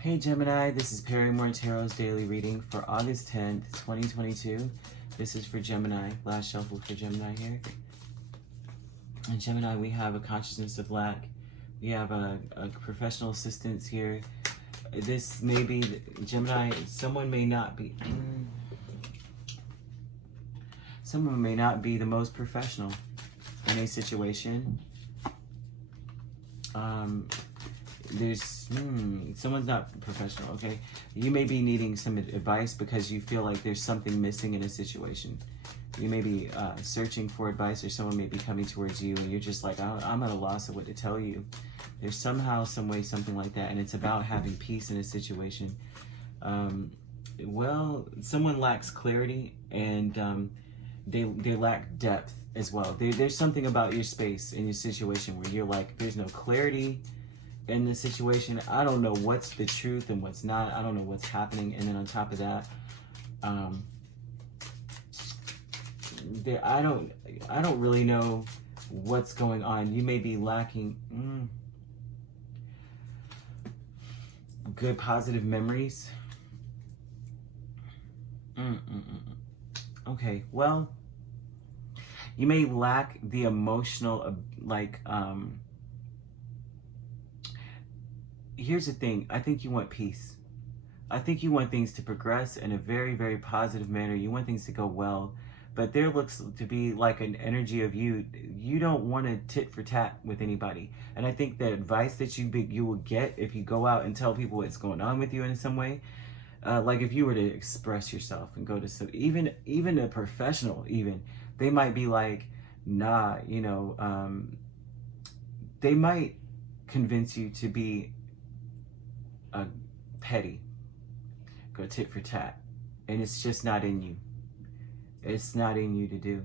Hey Gemini, this is Perrymore Tarot's daily reading for August 10th, 2022. This is for Gemini, last shuffle for Gemini here. And Gemini, we have a consciousness of lack. We have a professional assistance here. This may be, Gemini, someone may not be the most professional in a situation. Someone's not professional, okay? You may be needing some advice because you feel like there's something missing in a situation. You may be searching for advice, or someone may be coming towards you and you're just like, I'm at a loss of what to tell you. There's somehow, some way, something like that, and it's about having peace in a situation. Well, someone lacks clarity, and they lack depth as well. There's something about your space in your situation where you're like, there's no clarity in the situation. I don't know what's the truth and what's not. I don't know what's happening. And then on top of that, I don't really know what's going on. You may be lacking good positive memories. Okay, well, you may lack the emotional, here's the thing. I think you want peace. I think you want things to progress in a very, very positive manner. You want things to go well. But there looks to be like an energy of you don't want to tit for tat with anybody. And I think the advice that you will get if you go out and tell people what's going on with you in some way, like if you were to express yourself and go to even a professional, they might be like, nah, they might convince you to be petty, go tit for tat, and it's just not in you. It's not in you to do.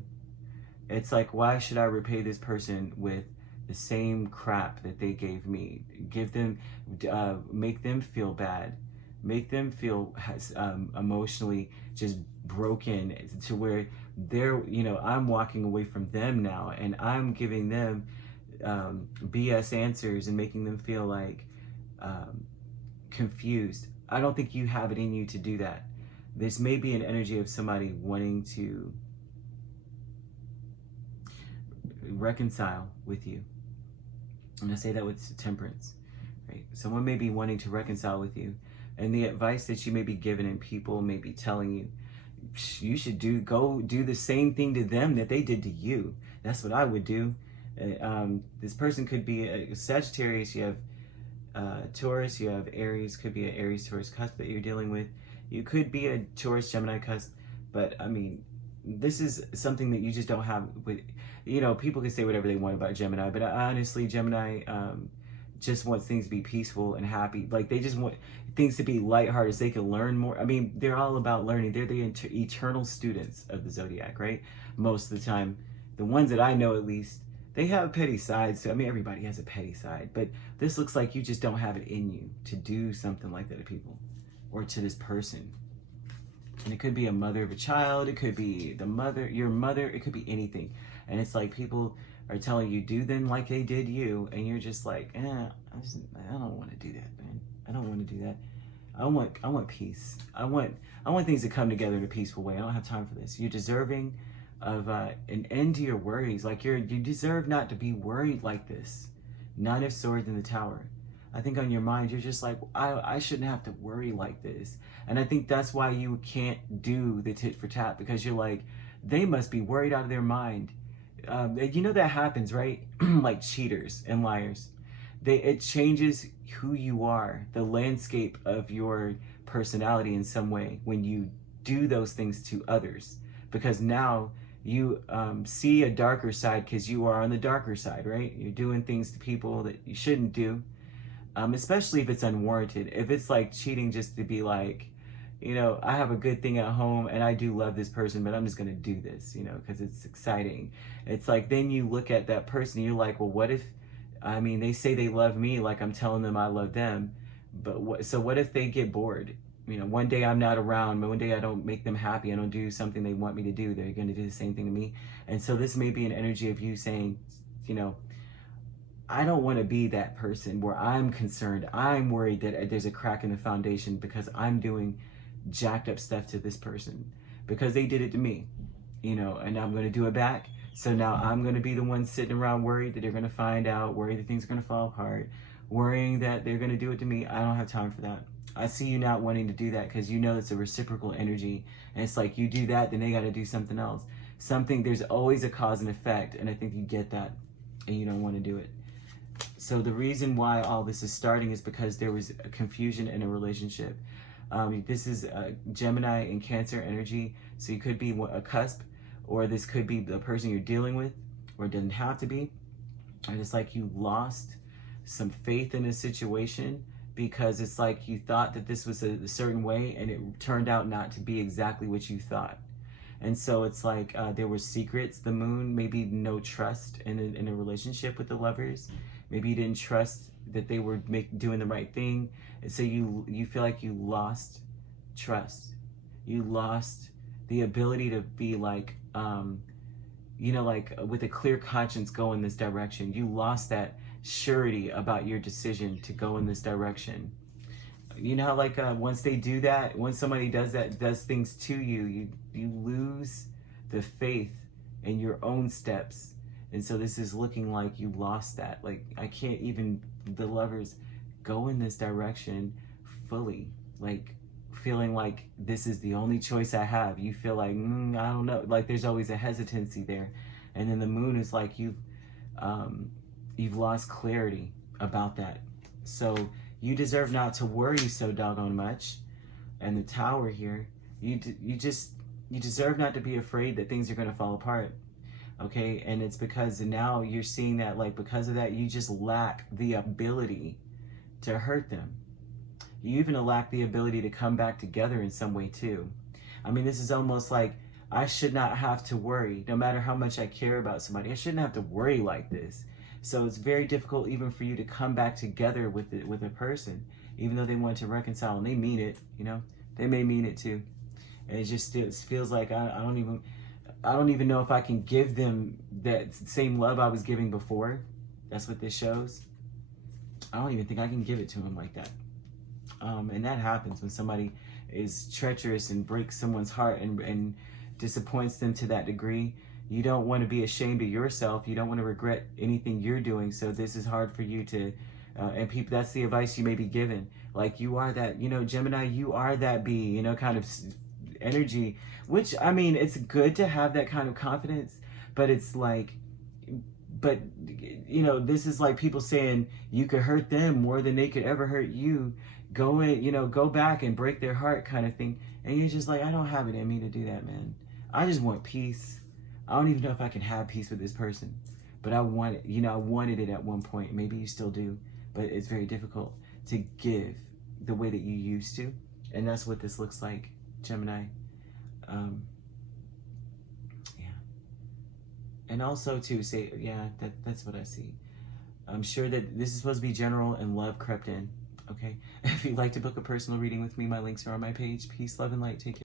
It's like, why should I repay this person with the same crap that they gave me? Give them, make them feel bad, make them feel emotionally just broken to where they're, I'm walking away from them now, and I'm giving them BS answers and making them feel like confused. I don't think you have it in you to do that. This may be an energy of somebody wanting to reconcile with you. And I say that with temperance, right? Someone may be wanting to reconcile with you, and the advice that you may be given and people may be telling you, you should go do the same thing to them that they did to you. That's what I would do. This person could be a Sagittarius, you have Taurus, you have Aries, could be an Aries Taurus cusp that you're dealing with. You could be a Taurus Gemini cusp, but I mean, this is something that you just don't have with, people can say whatever they want about Gemini, but honestly, Gemini just wants things to be peaceful and happy. Like, they just want things to be lighthearted so they can learn more. I mean, they're all about learning. They're the eternal students of the zodiac, right? Most of the time, the ones that I know at least, they have petty sides. So, I mean, everybody has a petty side, but this looks like you just don't have it in you to do something like that to people or to this person. And it could be a mother of a child. It could be your mother. It could be anything. And it's like people are telling you, do them like they did you. And you're just like, I don't want to do that, man. I don't want to do that. I want peace. I want things to come together in a peaceful way. I don't have time for this. You're deserving of an end to your worries. Like, you deserve not to be worried like this. Nine of Swords in the Tower. I think on your mind, you're just like, I shouldn't have to worry like this. And I think that's why you can't do the tit for tat, because you're like, they must be worried out of their mind. That happens, right? Like cheaters and liars. It changes who you are, the landscape of your personality in some way when you do those things to others. Because now you see a darker side because you are on the darker side, right? You're doing things to people that you shouldn't do. Especially if it's unwarranted. If it's like cheating just to be like, I have a good thing at home and I do love this person, but I'm just going to do this, because it's exciting. It's like, then you look at that person and you're like, well, what if, they say they love me like I'm telling them I love them, but what if they get bored? One day I'm not around, but one day I don't make them happy. I don't do something they want me to do. They're going to do the same thing to me. And so this may be an energy of you saying, I don't want to be that person where I'm concerned. I'm worried that there's a crack in the foundation because I'm doing jacked up stuff to this person because they did it to me, you know, and I'm going to do it back. So now I'm going to be the one sitting around worried that they're going to find out, worried that things are going to fall apart, worrying that they're going to do it to me. I don't have time for that. I see you not wanting to do that because you know it's a reciprocal energy. And it's like you do that, then they got to do something else. There's always a cause and effect. And I think you get that and you don't want to do it. So the reason why all this is starting is because there was a confusion in a relationship. This is Gemini and Cancer energy. So you could be a cusp, or this could be the person you're dealing with, or it doesn't have to be. And it's like you lost some faith in a situation because it's like you thought that this was a certain way and it turned out not to be exactly what you thought. And so it's like there were secrets, the moon, maybe no trust in a relationship with the lovers. Maybe you didn't trust that they were doing the right thing. And so you feel like you lost trust. You lost the ability to be like, you know, like with a clear conscience go in this direction. You lost that surety about your decision to go in this direction. You know how like once they do that, once somebody does things to you, you lose the faith in your own steps. And so this is looking like you lost that. Like I can't even, the lovers, go in this direction fully. Like feeling like this is the only choice I have. You feel like, I don't know. Like there's always a hesitancy there. And then the moon is like you've lost clarity about that. So you deserve not to worry so doggone much. And the Tower here, you deserve not to be afraid that things are going to fall apart. Okay, and it's because now you're seeing that, like, because of that, you just lack the ability to hurt them. You even lack the ability to come back together in some way too. I mean, this is almost like I should not have to worry, no matter how much I care about somebody. I shouldn't have to worry like this. So it's very difficult even for you to come back together with a person, even though they want to reconcile and they mean it. You know, they may mean it too. And it feels like I don't even know if I can give them that same love I was giving before. That's what this shows. I don't even think I can give it to them like that. And that happens when somebody is treacherous and breaks someone's heart and disappoints them to that degree. You don't want to be ashamed of yourself. You don't want to regret anything you're doing. So this is hard for you to, and people, that's the advice you may be given. Like you are that, you know, Gemini, you are that bee, you know, kind of energy, which, I mean, it's good to have that kind of confidence, but it's like, but, you know, this is like people saying you could hurt them more than they could ever hurt you. Go in, you know, go back and break their heart kind of thing. And you're just like, I don't have it in me to do that, man. I just want peace. I don't even know if I can have peace with this person, but I want it. You know, I wanted it at one point. Maybe you still do, but it's very difficult to give the way that you used to. And that's what this looks like, Gemini. Yeah. And also to say, yeah, that's what I see. I'm sure that this is supposed to be general and love crept in. Okay. If you'd like to book a personal reading with me, my links are on my page. Peace, love, and light. Take care.